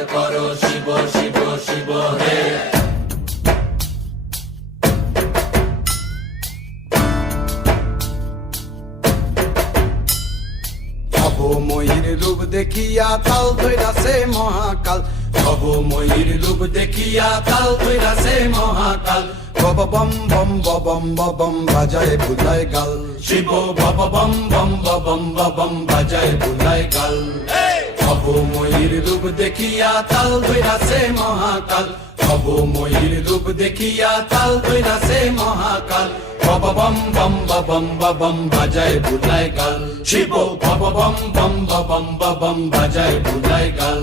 শিব শিব শিব হে। ভব ময়ূর রূপ দেখিয়া তাল ধৈরাছে মহাকাল। ভব ময়ূর রূপ দেখিয়া তাল ধৈরাছে মহাকাল। বব বম বম বম বম বাজায় বুলায় গাল। শিব বব বম বম বম বম বাজায় বুলায় গাল। ভব রূপ দেখিয়া তাল ধৈরাছে মহাকাল। ভব ময়ূর রূপ দেখিয়া তাল ধৈরাছে মহাকাল। বব বম বম বম বম বাজায় বুলায় গাল। শিব বব বম বম বম বম বাজায় বুলায় গাল।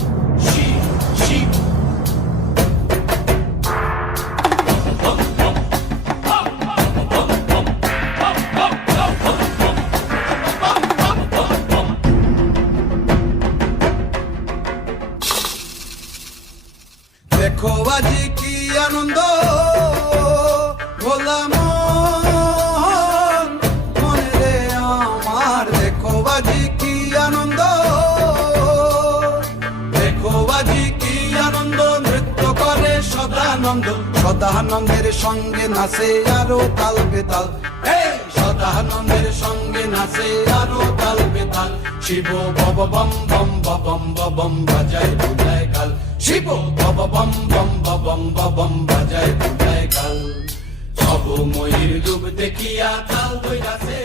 আনন্দ ভোলা মন। আমার, দেখো আজি কি আনন্দ। দেখো আজি কি আনন্দ, নৃত্য করে সদানন্দ। সদানন্দের সঙ্গে নাচে আরও তাল বেতাল। সদানন্দের সঙ্গে নাচে আরও তাল বেতাল। শিব বব বম বম বম বম বাজায় শিব। বব বম বম বম বম বাজায় বুঝায় গাল সব ময়ূর ডুব দেখিয়া তাল বইরাছে